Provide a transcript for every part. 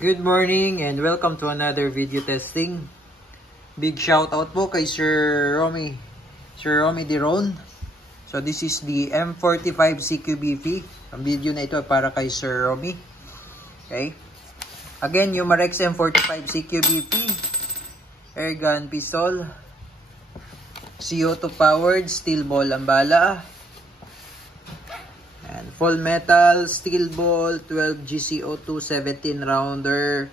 Good morning and welcome to another video testing. Big shout out po kay Sir Romy Diron. So this is the M45 CQBV. Ang video na ito ay para kay Sir Romy. Okay. Again, Umarex M45 CQBV. Airgun pistol. CO2 powered steel ball ang bala. And full metal steel ball 12 GCO2 17 rounder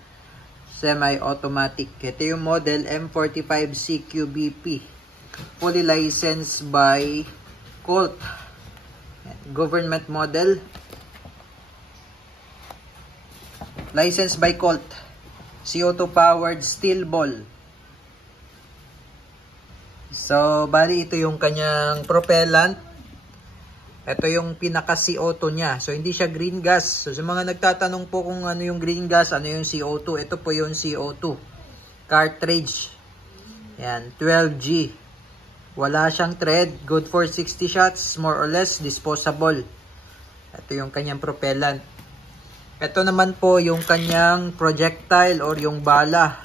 semi-automatic. Ito yung model M45 CQBP. Fully licensed by Colt. Government model. Licensed by Colt. CO2 powered steel ball. So, bali ito yung kanyang propellant. Ito yung pinaka CO2 niya. So, hindi siya green gas. So, sa mga nagtatanong po kung ano yung green gas, ano yung CO2, ito po yung CO2. Cartridge. Yan, 12G. Wala siyang thread. Good for 60 shots, more or less, disposable. Ito yung kanyang propellant. Ito naman po yung kanyang projectile or yung bala.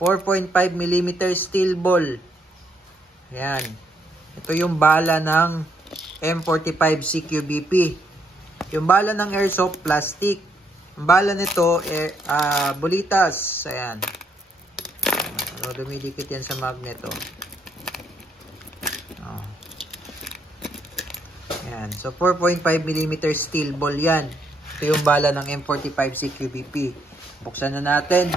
4.5mm steel ball. Yan. Ito yung bala ng M45 CQBP. Yung bala ng airsoft, plastic. Ang bala nito, bulitas. Ayan. So, dumidikit yan sa magneto. Oh. Ayan. So, 4.5mm steel ball yan. Ito yung bala ng M45 CQBP. Buksan na natin.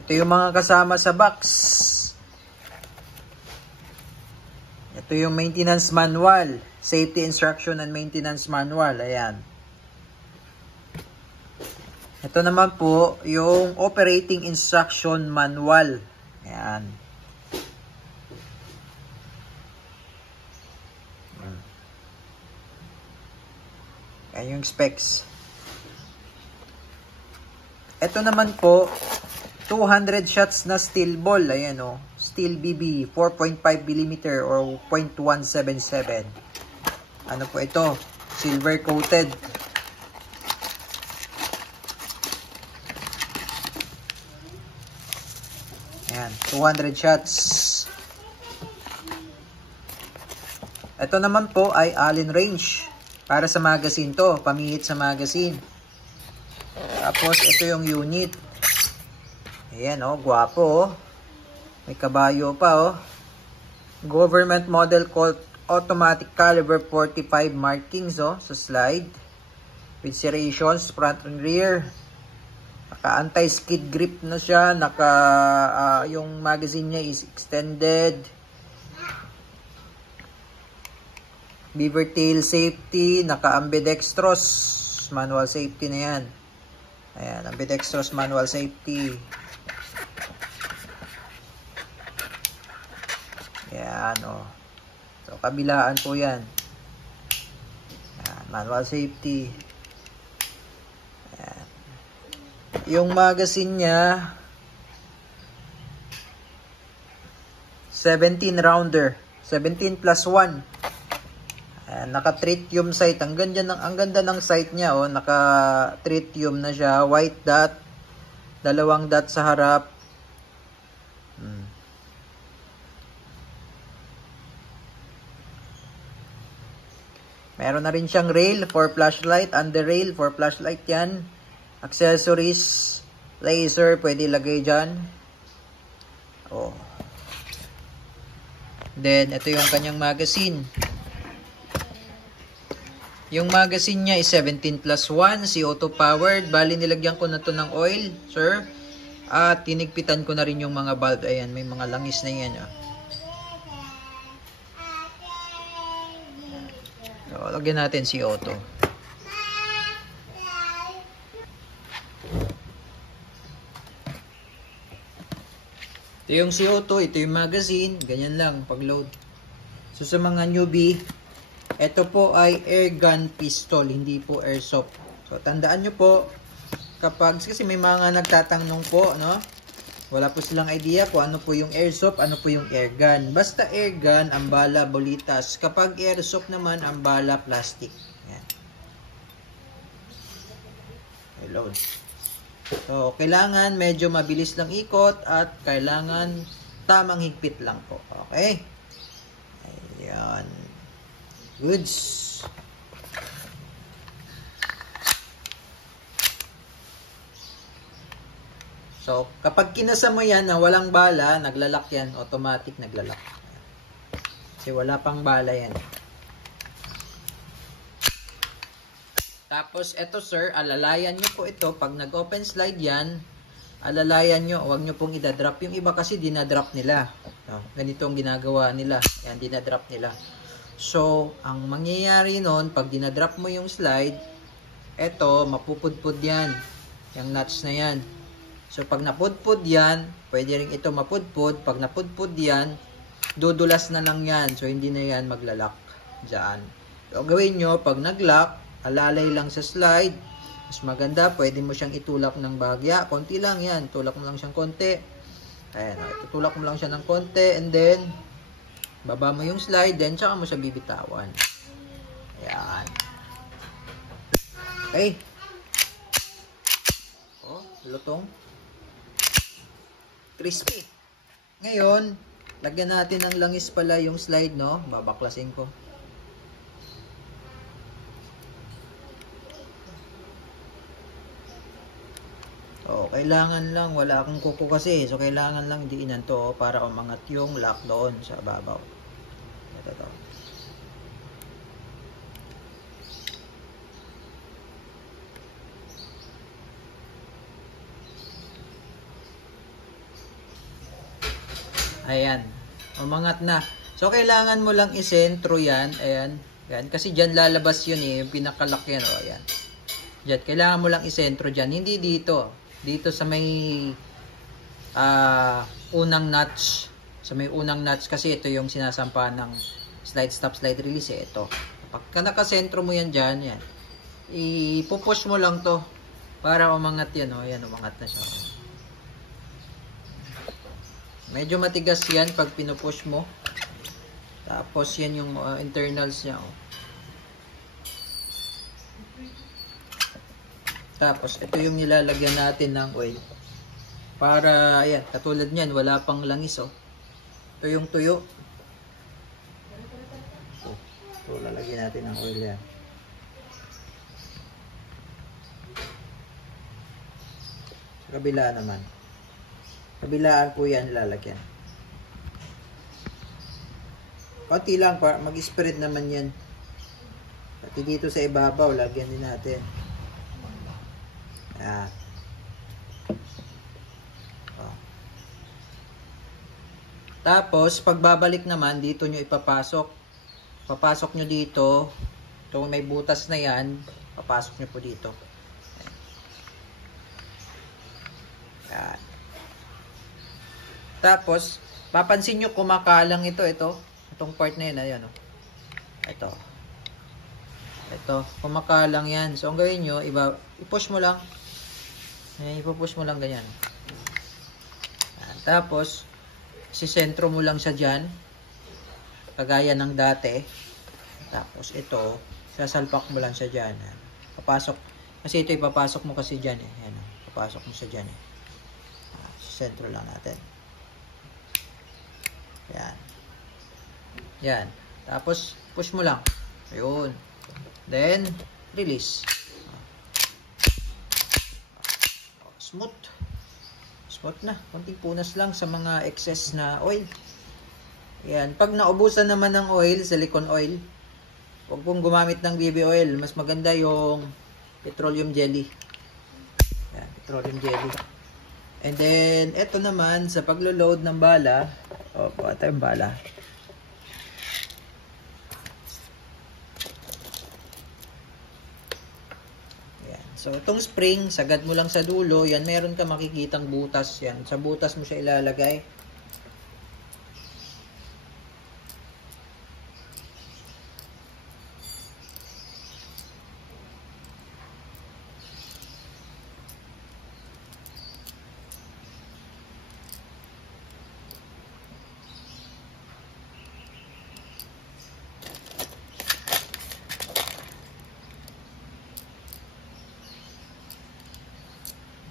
Ito yung mga kasama sa box. Ito yung maintenance manual. Safety instruction and maintenance manual. Ayan. Ito naman po yung operating instruction manual. Ayan. Ayan yung specs. Ito naman po 200 shots na steel ball. Ayan o. Steel BB 4.5mm or 0.177. Ano po ito? Silver coated. Ayan. 200 shots. Ito naman po ay Allen range. Para sa magazine to. Pamihit sa magazine. Tapos ito yung unit. Ayan o. Gwapo o. May kabayo pa oh. Government model called automatic caliber 45 markings oh sa slide. With serrations front and rear. Naka anti-skid grip na siya. Naka yung magazine niya is extended. Beaver tail safety. Naka ambidextrous manual safety na yan. Ayan, ambidextrous manual safety. Yan, oh. So, kabilaan po yan. Yan, manual safety. Yan. Yung magazine niya, 17 rounder. 17 plus 1. Ayan, naka-tritium sight. Ang ganda ng sight niya, oh. Naka-tritium na siya. White dot. 2 dot sa harap. Meron na rin siyang rail for flashlight. Under rail for flashlight yan. Accessories. Laser. Pwede lagay dyan. Oh. Then, ito yung kanyang magazine. Yung magazine niya is 17 plus 1. CO2 powered. Bali, nilagyan ko na to ng oil, sir. At tinigpitan ko na rin yung mga bulb. Ayan, may mga langis na yan. Oh. So, lagyan natin CO2. Ito yung CO2, ito yung magazine. Ganyan lang, pag-load. So, sa mga newbie, ito po ay airgun pistol, hindi po airsoft. So, tandaan nyo po, kasi may mga nagtatanong po, no? Wala po silang idea kung ano po yung airsoft, ano po yung airgun. Basta airgun, ang bala bulitas. Kapag airsoft naman, ang bala plastic. Yan. Load. So, kailangan medyo mabilis lang ikot at kailangan tamang higpit lang po. Okay? Ayan. Goods. So, kapag kinasa mo yan na walang bala, naglalak yan. Automatic naglalak. Kasi wala pang bala yan. Tapos, eto sir, alalayan nyo po ito. Pag nag-open slide yan, alalayan nyo. Huwag nyo pong idadrop. Yung iba kasi dinadrop nila. Ganito ang ginagawa nila. Yan, dinadrop nila. So, ang mangyayari nun, pag dinadrop mo yung slide, eto, mapupudpud yan. Yung nuts na yan. So, pag napudpud yan, pwede rin ito mapudpud. Pag napudpud yan, dudulas na lang yan. So, hindi na yan maglalak dyan. So, gawin nyo, pag naglock, alalay lang sa slide. Mas maganda, pwede mo siyang itulak ng bagya. Konti lang yan. Tulak mo lang siyang konti. Ayan, itutulak mo lang siya ng konti. And then, baba mo yung slide. Then, tsaka mo siya bibitawan. Ayan. Okay. Oh, lutong. Crispy. Ngayon, lagyan natin ng langis pala yung slide, no? Babaklasin ko. So, kailangan lang, wala akong kuko kasi. So, kailangan lang diinan to para umangat yung lock doon sa babaw. Ito to. Ayan. Umangat na. So, kailangan mo lang isentro yan. Ayan. Ayan. Kasi dyan lalabas yun eh. Yung pinakalock yan. O, ayan. Dyan. Kailangan mo lang isentro dyan. Hindi dito. Dito sa may unang notch. Sa may unang notch kasi ito yung sinasampa ng slide stop, slide release. Ito. Pagka nakasentro mo yan dyan, yan. Ipupush mo lang to para umangat yan. O, yan, umangat na siya. Medyo matigas yan pag pinupush mo. Tapos yan yung internals niya. O. Tapos, ito yung nilalagyan natin ng oil. Para, ayan, katulad niyan, wala pang langis, oh. Ito yung tuyo. So, lalagyan natin ng oil yan. Sa kabila naman. Kabilaan po yan nilalagyan. Konti lang, mag-spread naman yan. Pati dito sa ibabaw, lagyan din natin. Yan. Oh. Tapos, pagbabalik naman, dito nyo ipapasok. Papasok nyo dito. Ito may butas na yan. Papasok nyo po dito. Yan. Tapos, papansin nyo kumakalang ito. Itong part na yun. Ayan, oh. Ito. Kumakalang yan. So, ang gawin nyo, i-push mo lang. Ayan, ipupush mo lang ganyan. Ayan. Tapos, sisentro mo lang siya dyan. Kagaya ng dati. Tapos, ito, sasalpak mo lang siya dyan. Ayan. Papasok. Kasi ito, ipapasok mo kasi dyan. Ayan, papasok mo siya dyan. Sisentro lang natin. Ayan. Yan. Tapos, push mo lang. Ayun. Then, release. Smooth. Smooth na. Konting punas lang sa mga excess na oil. Yan. Pag naubusan naman ng oil, silicone oil, huwag pong gumamit ng BB oil. Mas maganda yung petroleum jelly. Yan. Petroleum jelly. And then, eto naman, sa paglo-load ng bala, ito yung bala. So, itong spring, sagad mo lang sa dulo. Yan, meron ka makikitang butas. Yan, sa butas mo siya ilalagay.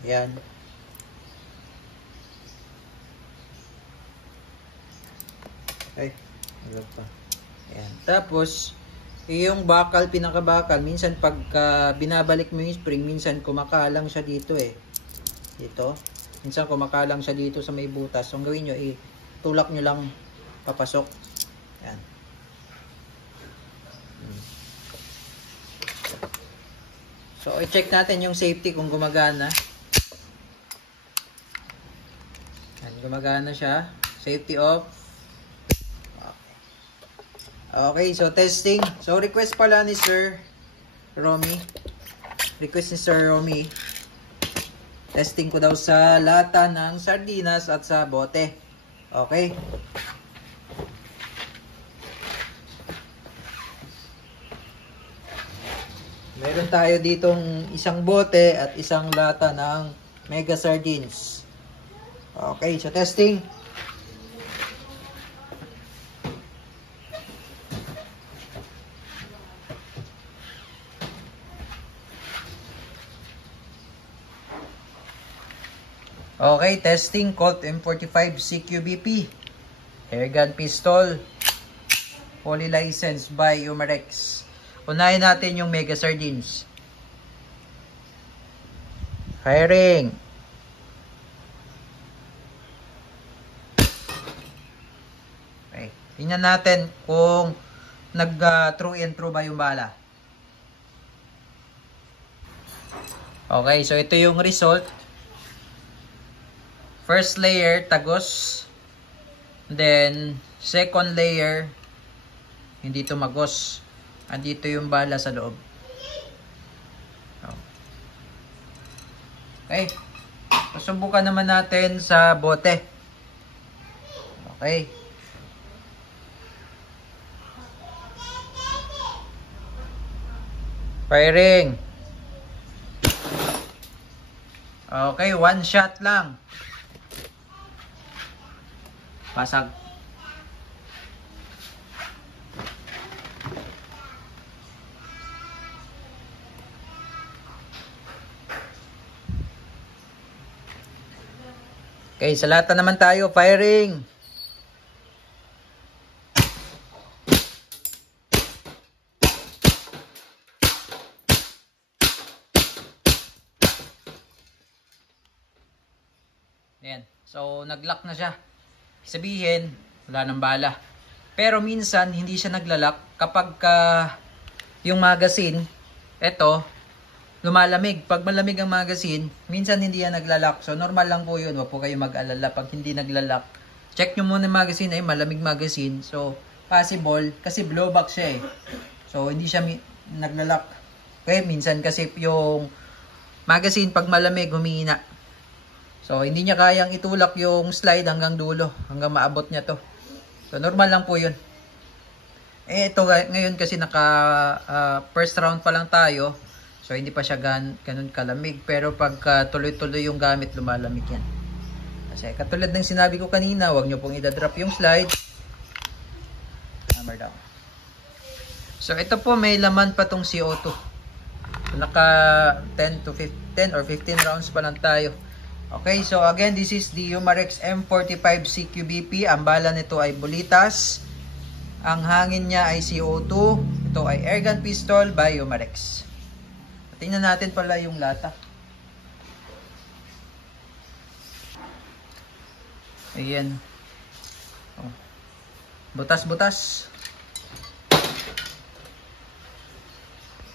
Ayan. Ay, wala pa. Ayan. Tapos, yung bakal, pinakabakal, minsan pagka binabalik mo yung spring, minsan kumakalang siya dito eh. Dito. Minsan kumakalang siya dito sa may butas. So, ang gawin nyo, tulak nyo lang papasok. Ayan. So, i-check natin yung safety kung gumagana. Ayan, gumagana siya. Safety off. Okay, so testing. So, request pala ni Sir Romy. Request ni Sir Romy. Testing ko daw sa lata ng sardinas at sa bote. Okay. Meron tayo ditong isang bote at isang lata ng mega sardines. Okay, so testing. Okay, testing. Colt M45 CQBP. Airgun pistol. Fully licensed by Umarex. Unahin natin yung mega sardines. Firing. Okay. Tingnan natin kung nag-through and through ba yung bala. Okay, so ito yung result. First layer, tagos. Then, second layer, hindi tumagos. Andito yung bala sa loob. Okay. Pasubukan naman natin sa bote. Okay. Firing. Okay, one shot lang. Pasag. Okay, sa lata naman tayo, firing. Ayan. So, nag-lock na siya. Sabihin, wala nang bala. Pero minsan, hindi siya naglalak kapag yung magazine, eto, lumalamig. Pag malamig ang magazine, minsan hindi yan naglalak. So, normal lang po yun. Huwag po kayo mag-alala pag hindi naglalak. Check nyo muna yung magazine. Ay, malamig magazine. So, possible. Kasi blowback siya eh. So, hindi siya naglalak. Okay, minsan kasi yung magazine, pag malamig, humihina. So, hindi niya kayang itulak yung slide hanggang dulo. Hanggang maabot niya to. So, normal lang po yun. Eh, ito ngayon kasi first round pa lang tayo. So, hindi pa siya ganun kalamig. Pero pagka tuloy-tuloy yung gamit, lumalamig yan. Kasi katulad ng sinabi ko kanina, huwag nyo pong idadrop yung slide. Hammer down. So, ito po may laman pa tong CO2. So, naka 10 or 15 rounds pa lang tayo. Okay, so again, this is the Umarex M45 CQBP. Ang bala nito ay bulitas. Ang hangin niya ay CO2. Ito ay airgun pistol by Umarex. Tingnan natin pala yung lata. Ayan. Oh. Butas-butas.